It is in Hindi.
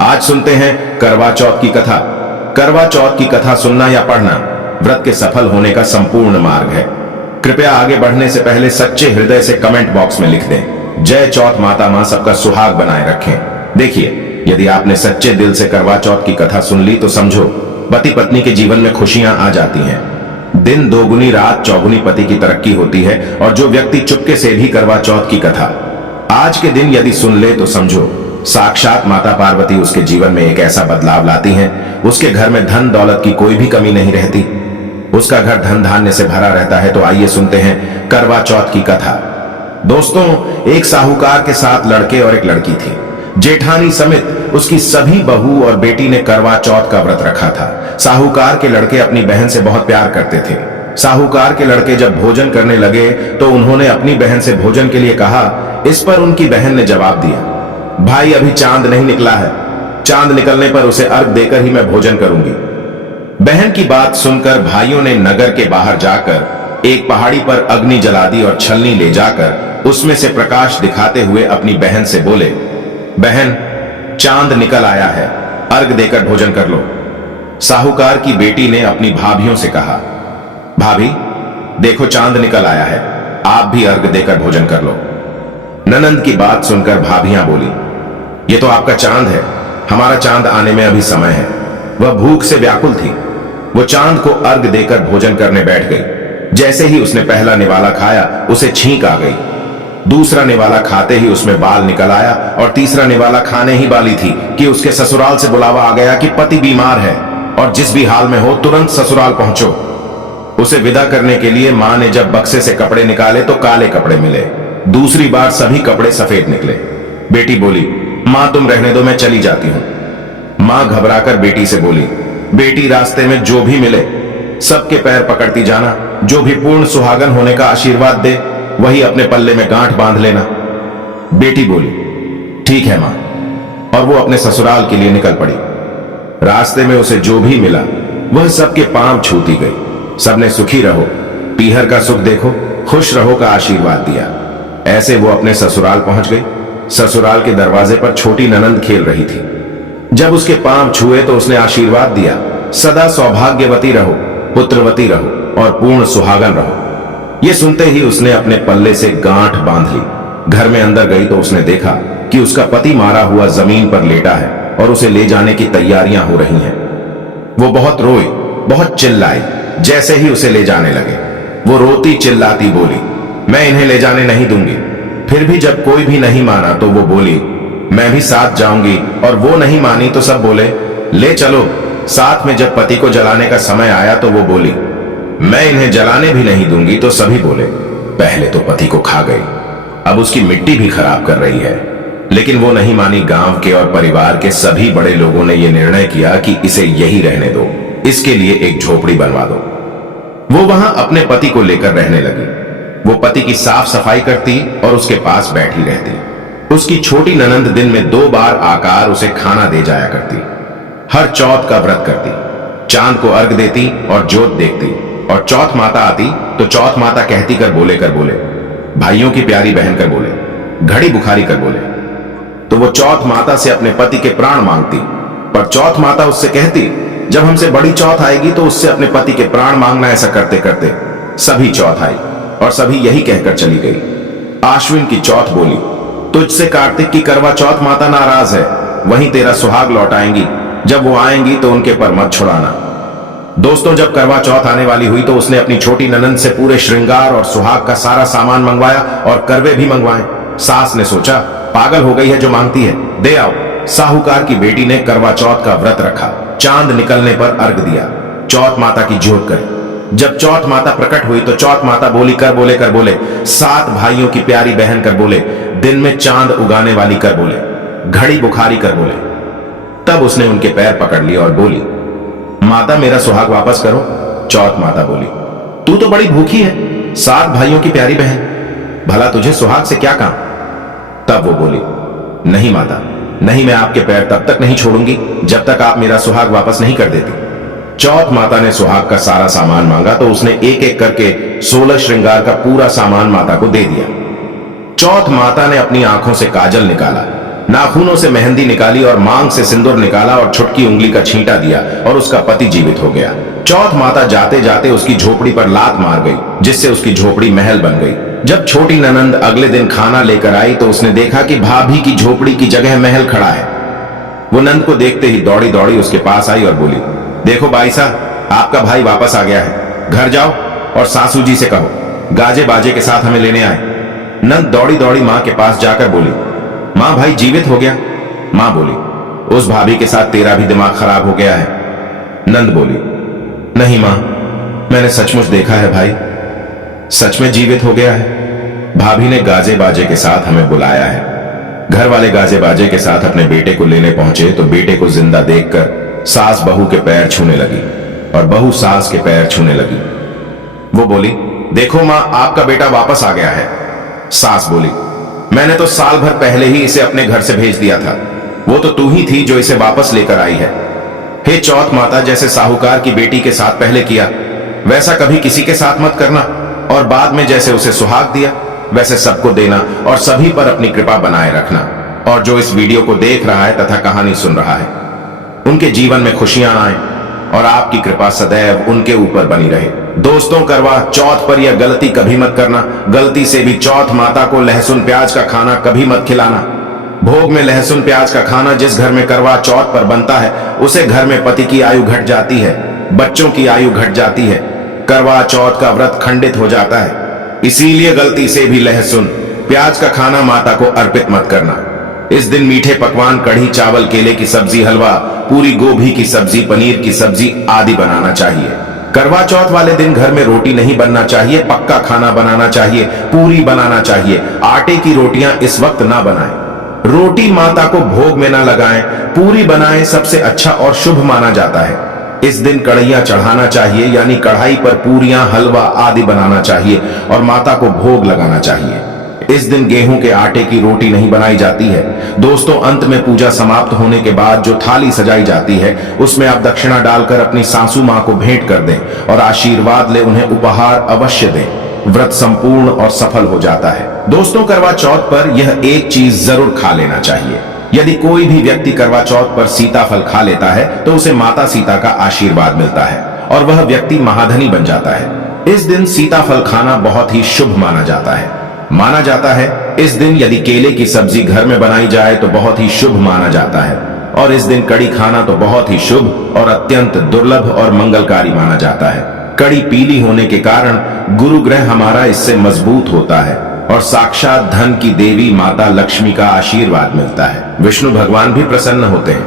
आज सुनते हैं करवा चौथ की कथा। करवा चौथ की कथा सुनना या पढ़ना व्रत के सफल होने का संपूर्ण मार्ग है। कृपया आगे बढ़ने से पहले सच्चे हृदय से कमेंट बॉक्स में लिख दें, जय चौथ माता मां सबका सुहाग बनाए रखें। देखिए, यदि आपने सच्चे दिल से करवा चौथ की कथा सुन ली तो समझो पति पत्नी के जीवन में खुशियां आ जाती हैं। दिन दोगुनी रात चौगुनी पति की तरक्की होती है। और जो व्यक्ति चुपके से भी करवा चौथ की कथा आज के दिन यदि सुन ले तो समझो साक्षात माता पार्वती उसके जीवन में एक ऐसा बदलाव लाती हैं, उसके घर में धन दौलत की कोई भी कमी नहीं रहती, उसका घर धन धान्य से भरा रहता है। तो आइए सुनते हैं करवा चौथ की कथा। दोस्तों, एक साहूकार के 7 लड़के और एक लड़की थी। जेठानी समेत उसकी सभी बहू और बेटी ने करवा चौथ का व्रत रखा था। साहूकार के लड़के अपनी बहन से बहुत प्यार करते थे। साहूकार के लड़के जब भोजन करने लगे तो उन्होंने अपनी बहन से भोजन के लिए कहा। इस पर उनकी बहन ने जवाब दिया, भाई अभी चांद नहीं निकला है, चांद निकलने पर उसे अर्घ देकर ही मैं भोजन करूंगी। बहन की बात सुनकर भाइयों ने नगर के बाहर जाकर एक पहाड़ी पर अग्नि जला दी और छलनी ले जाकर उसमें से प्रकाश दिखाते हुए अपनी बहन से बोले, बहन चांद निकल आया है, अर्घ देकर भोजन कर लो। साहूकार की बेटी ने अपनी भाभियों से कहा, भाभी देखो चांद निकल आया है, आप भी अर्घ देकर भोजन कर लो। ननंद की बात सुनकर भाभियां बोली, ये तो आपका चांद है, हमारा चांद आने में अभी समय है। वह भूख से व्याकुल थी। वो चांद को अर्घ देकर भोजन करने बैठ गई। जैसे ही उसने पहला निवाला खाया उसे छींक आ गई। दूसरा निवाला खाते ही उसमें बाल निकल आया और तीसरा निवाला खाने ही वाली थी कि उसके ससुराल से बुलावा आ गया कि पति बीमार है और जिस भी हाल में हो तुरंत ससुराल पहुंचो। उसे विदा करने के लिए मां ने जब बक्से से कपड़े निकाले तो काले कपड़े मिले। दूसरी बार सभी कपड़े सफेद निकले। बेटी बोली, मां तुम रहने दो, मैं चली जाती हूं। मां घबराकर बेटी से बोली, बेटी रास्ते में जो भी मिले सबके पैर पकड़ती जाना, जो भी पूर्ण सुहागन होने का आशीर्वाद दे वही अपने पल्ले में गांठ बांध लेना। बेटी बोली, ठीक है मां, और वो अपने ससुराल के लिए निकल पड़ी। रास्ते में उसे जो भी मिला वह सबके पांव छूती गई। सबने सुखी रहो, पीहर का सुख देखो, खुश रहो का आशीर्वाद दिया। ऐसे वो अपने ससुराल पहुंच गई। ससुराल के दरवाजे पर छोटी ननंद खेल रही थी। जब उसके पांव छुए तो उसने आशीर्वाद दिया, सदा सौभाग्यवती रहो, पुत्रवती रहो और पूर्ण सुहागन रहो। ये सुनते ही उसने अपने पल्ले से गांठ बांध ली। घर में अंदर गई तो उसने देखा कि उसका पति मारा हुआ जमीन पर लेटा है और उसे ले जाने की तैयारियां हो रही हैं। वो बहुत रोई, बहुत चिल्लाई। जैसे ही उसे ले जाने लगे वो रोती चिल्लाती बोली, मैं इन्हें ले जाने नहीं दूंगी। फिर भी जब कोई भी नहीं माना तो वो बोली, मैं भी साथ जाऊंगी। और वो नहीं मानी तो सब बोले, ले चलो साथ में। जब पति को जलाने का समय आया तो वो बोली, मैं इन्हें जलाने भी नहीं दूंगी। तो सभी बोले, पहले तो पति को खा गई, अब उसकी मिट्टी भी खराब कर रही है। लेकिन वो नहीं मानी। गांव के और परिवार के सभी बड़े लोगों ने यह निर्णय किया कि इसे यही रहने दो, इसके लिए एक झोपड़ी बनवा दो। वो वहां अपने पति को लेकर रहने लगी। वो पति की साफ सफाई करती और उसके पास बैठी रहती। उसकी छोटी ननंद दिन में 2 बार आकर उसे खाना दे जाया करती। हर चौथ का व्रत करती, चांद को अर्घ देती और जोत देखती। और चौथ माता आती तो चौथ माता कहती कर बोले, भाइयों की प्यारी बहन कर बोले, घड़ी बुखारी कर बोले। तो वो चौथ माता से अपने पति के प्राण मांगती। पर चौथ माता उससे कहती, जब हमसे बड़ी चौथ आएगी तो उससे अपने पति के प्राण मांगना। ऐसा करते करते सभी चौथ आई और सभी यही कहकर चली गई। आश्विन की चौथ बोली, तुझसे कार्तिक की करवा चौथ माता नाराज है, वहीं तेरा सुहाग लौटाएंगी। जब वो आएंगी तो उनके पर मत छुड़ाना। दोस्तों, जब करवा चौथ आने वाली हुई तो उसने अपनी छोटी ननंद से पूरे श्रृंगार और सुहाग का सारा सामान मंगवाया और करवे भी मंगवाए। सास ने सोचा, पागल हो गई है जो मांगती है, दे आओ। साहूकार की बेटी ने करवा चौथ का व्रत रखा। चांद निकलने पर अर्घ दिया, चौथ माता की जोत करी। जब चौथ माता प्रकट हुई तो चौथ माता बोली, कर बोले, 7 भाइयों की प्यारी बहन कर बोले, दिन में चांद उगाने वाली कर बोले, घड़ी बुखारी कर बोले। तब उसने उनके पैर पकड़ लिए और बोली, माता मेरा सुहाग वापस करो। चौथ माता बोली, तू तो बड़ी भूखी है, 7 भाइयों की प्यारी बहन, भला तुझे सुहाग से क्या काम। तब वो बोली, नहीं माता, नहीं, मैं आपके पैर तब तक नहीं छोड़ूंगी जब तक आप मेरा सुहाग वापस नहीं कर देती। चौथ माता ने सुहाग का सारा सामान मांगा तो उसने एक एक करके 16 श्रृंगार का पूरा सामान माता को दे दिया। चौथ माता ने अपनी आंखों से काजल निकाला, नाखूनों से मेहंदी निकाली और मांग से सिंदूर निकाला और छुटकी उंगली का छींटा दिया और उसका पति जीवित हो गया। चौथ माता जाते जाते उसकी झोपड़ी पर लात मार गई, जिससे उसकी झोपड़ी महल बन गई। जब छोटी ननंद अगले दिन खाना लेकर आई तो उसने देखा कि भाभी की झोपड़ी की जगह महल खड़ा है। वो नंद को देखते ही दौड़ी दौड़ी उसके पास आई और बोली, देखो बाई साहब, आपका भाई वापस आ गया है। घर जाओ और सासू जी से कहो गाजे बाजे के साथ हमें लेने आए। नंद दौड़ी दौड़ी मां के पास जाकर बोली, मां भाई जीवित हो गया। मां बोली, उस भाभी के साथ तेरा भी दिमाग खराब हो गया है। नंद बोली, नहीं मां, मैंने सचमुच देखा है भाई, सच में जीवित हो गया है। भाभी ने गाजे बाजे के साथ हमें बुलाया है। घर वाले गाजे बाजे के साथ अपने बेटे को लेने पहुंचे तो बेटे को जिंदा देखकर सास बहू के पैर छूने लगी और बहू सास के पैर छूने लगी। वो बोली, देखो मां, आपका बेटा वापस आ गया है। सास बोली, मैंने तो साल भर पहले ही इसे अपने घर से भेज दिया था, वो तो तू ही थी जो इसे वापस लेकर आई है। हे चौथ माता, जैसे साहूकार की बेटी के साथ पहले किया वैसा कभी किसी के साथ मत करना, और बाद में जैसे उसे सुहाग दिया वैसे सबको देना और सभी पर अपनी कृपा बनाए रखना। और जो इस वीडियो को देख रहा है तथा कहानी सुन रहा है, उनके जीवन में खुशियां आए और आपकी कृपा सदैव उनके ऊपर बनी रहे। दोस्तों, करवा चौथ पर यह गलती कभी मत करना। गलती से भी चौथ माता को लहसुन प्याज का खाना कभी मत खिलाना। भोग में लहसुन प्याज का खाना जिस घर में करवा चौथ पर बनता है, उसे घर में पति की आयु घट जाती है, बच्चों की आयु घट जाती है, करवा चौथ का व्रत खंडित हो जाता है। इसीलिए गलती से भी लहसुन प्याज का खाना माता को अर्पित मत करना। इस दिन मीठे पकवान, कढ़ी चावल, केले की सब्जी, हलवा, पूरी गोभी की सब्जी, पनीर की सब्जी आदि बनाना चाहिए। करवा चौथ वाले दिन घर में रोटी नहीं बनना चाहिए, पक्का खाना बनाना चाहिए, पूरी बनाना चाहिए। आटे की रोटियां इस वक्त ना बनाएं। रोटी माता को भोग में ना लगाएं, पूरी बनाएं, सबसे अच्छा और शुभ माना जाता है। इस दिन कढ़ैया चढ़ाना चाहिए, यानी कढ़ाई पर पूरियां, हलवा आदि बनाना चाहिए और माता को भोग लगाना चाहिए। इस दिन गेहूं के आटे की रोटी नहीं बनाई जाती है। दोस्तों, अंत में पूजा समाप्त होने के बाद जो थाली सजाई जाती है, उसमें आप दक्षिणा डालकर अपनी सासू मां को भेंट कर दें और आशीर्वाद ले उन्हें उपहार अवश्य दें। व्रत संपूर्ण और सफल हो जाता है। दोस्तों, करवा चौथ पर यह एक चीज जरूर खा लेना चाहिए। यदि कोई भी व्यक्ति करवा चौथ पर सीताफल खा लेता है तो उसे माता सीता का आशीर्वाद मिलता है और वह व्यक्ति महाधनी बन जाता है। इस दिन सीताफल खाना बहुत ही शुभ माना जाता है। माना जाता है इस दिन यदि केले की सब्जी घर में बनाई जाए तो बहुत ही शुभ माना जाता है, और इस दिन कड़ी खाना तो बहुत ही शुभ और अत्यंत दुर्लभ और मंगलकारी माना जाता है। कड़ी पीली होने के कारण गुरु ग्रह हमारा इससे मजबूत होता है और साक्षात धन की देवी माता लक्ष्मी का आशीर्वाद मिलता है। विष्णु भगवान भी प्रसन्न होते हैं।